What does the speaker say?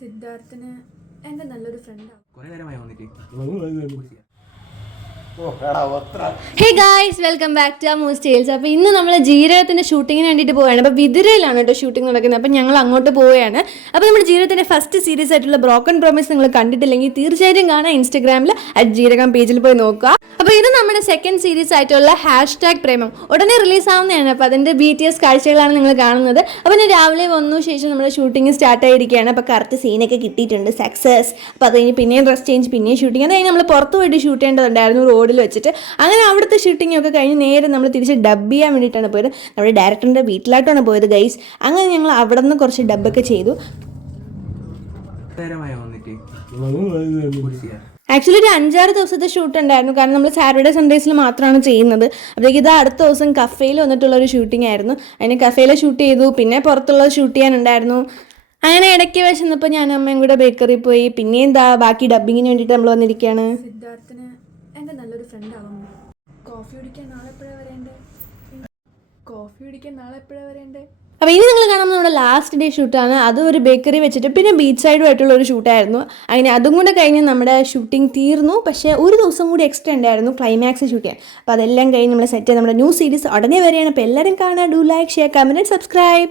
സിദ്ധാർത്ഥന് എൻ്റെ നല്ലൊരു ഫ്രണ്ടാണ്. കുറേ നേരമായി വന്നിട്ട്. Hey guys, welcome back to Moose Tales. അപ്പോൾ ഇന്ന് നമ്മൾ ജീരകത്തിൻ്റെ ഷൂട്ടിങ്ങിന് വേണ്ടിയിട്ട് പോവുകയാണ്. അപ്പോൾ വിതുരയിലാണ് കേട്ടോ ഷൂട്ടിംഗ് നടക്കുന്നത്. അപ്പോൾ ഞങ്ങൾ അങ്ങോട്ട് പോവുകയാണ്. അപ്പോൾ നമ്മുടെ ജീരകത്തിൻ്റെ ഫസ്റ്റ് സീരീസ് ആയിട്ടുള്ള ബ്രോക്കൺ പ്രോമിസ് നിങ്ങൾ കണ്ടിട്ടില്ലെങ്കിൽ തീർച്ചയായിട്ടും കാണാം. ഇൻസ്റ്റഗ്രാമിൽ @ജീരകം പേജിൽ പോയി നോക്കുക. അപ്പോൾ ഇത് നമ്മുടെ സെക്കൻഡ് സീരീസ് ആയിട്ടുള്ള #പ്രേമം ഉടനെ റിലീസ് ആവുന്നതാണ്. അപ്പോൾ അതിൻ്റെ BTS കാഴ്ചകളാണ് നിങ്ങൾ കാണുന്നത്. അപ്പോൾ ഞാൻ രാവിലെ വന്നു ശേഷം നമ്മുടെ ഷൂട്ടിംഗ് സ്റ്റാർട്ട് ആയിരിക്കുകയാണ്. അപ്പോൾ കറക്റ്റ് സീനൊക്കെ കിട്ടിയിട്ടുണ്ട്, സക്സസ്. അപ്പോൾ അത് കഴിഞ്ഞ് പിന്നെയും ഡ്രസ് ചേഞ്ച്, പിന്നെയും ഷൂട്ടിംഗ്. അത് കഴിഞ്ഞ് നമ്മൾ പുറത്ത് പോയിട്ട് ഷൂട്ട് ചെയ്യേണ്ടതുണ്ടായിരുന്നു റോഡിൽ വെച്ചിട്ട്. അങ്ങനെ അവിടുത്തെ ഷൂട്ടിംഗ് ഒക്കെ കഴിഞ്ഞ് നേരെ നമ്മൾ തിരിച്ച് ഡബ് ചെയ്യാൻ വേണ്ടിയിട്ടാണ് പോയത്. നമ്മുടെ ഡയറക്ടറിൻ്റെ വീട്ടിലായിട്ടാണ് പോയത് ഗൈസ്. അങ്ങനെ ഞങ്ങൾ അവിടെ നിന്ന് കുറച്ച് ഡബ്ബൊക്കെ ചെയ്തു. ആക്ച്വലി ഒരു 5-6 ദിവസത്തെ ഷൂട്ട് ഉണ്ടായിരുന്നു. കാരണം നമ്മൾ സാറ്റർഡേ സൺഡേസിൽ മാത്രമാണ് ചെയ്യുന്നത്. അപ്പോഴേക്ക് ഇത് അടുത്ത ദിവസം കഫേയിൽ വന്നിട്ടുള്ളൊരു ഷൂട്ടിംഗ് ആയിരുന്നു. അതിന് കഫേയിൽ ഷൂട്ട് ചെയ്തു, പിന്നെ പുറത്തുള്ളത് ഷൂട്ട് ചെയ്യാനുണ്ടായിരുന്നു. അങ്ങനെ ഇടയ്ക്ക് വിശന്നപ്പോൾ ഞാൻ അമ്മയും കൂടെ ബേക്കറിയിൽ പോയി. പിന്നെ എന്താ ബാക്കി ഡബ്ബിങ്ങിന് വേണ്ടിയിട്ട് നമ്മൾ വന്നിരിക്കുകയാണ്. സിദ്ധാർത്ഥന് എൻ്റെ നല്ലൊരു ഫ്രണ്ടാവും. കോഫി കുടിക്കാൻ നാളെ എപ്പോഴാണ് വരേണ്ടേ? അപ്പോൾ ഇനി നിങ്ങൾ കാണുമ്പോൾ നമ്മുടെ ലാസ്റ്റ് ഡേ ഷൂട്ടാണ്. അത് ഒരു ബേക്കറി വെച്ചിട്ട് പിന്നെ ബീച്ച് സൈഡുമായിട്ടുള്ള ഒരു ഷൂട്ടായിരുന്നു. അങ്ങനെ അതും കൂടെ കഴിഞ്ഞ് നമ്മുടെ ഷൂട്ടിംഗ് തീർന്നു. പക്ഷേ ഒരു ദിവസം കൂടി എക്സ്ട്രാ ഉണ്ടായിരുന്നു ക്ലൈമാക്സ് ഷൂട്ട് ചെയ്യാൻ. അപ്പോൾ അതെല്ലാം കഴിഞ്ഞ് നമ്മൾ സെറ്റ് ചെയ്ത് നമ്മുടെ ന്യൂ സീരീസ് ഉടനെ വരെയാണ്. അപ്പോൾ എല്ലാവരും കാണാൻ. Do like, share, comment, subscribe.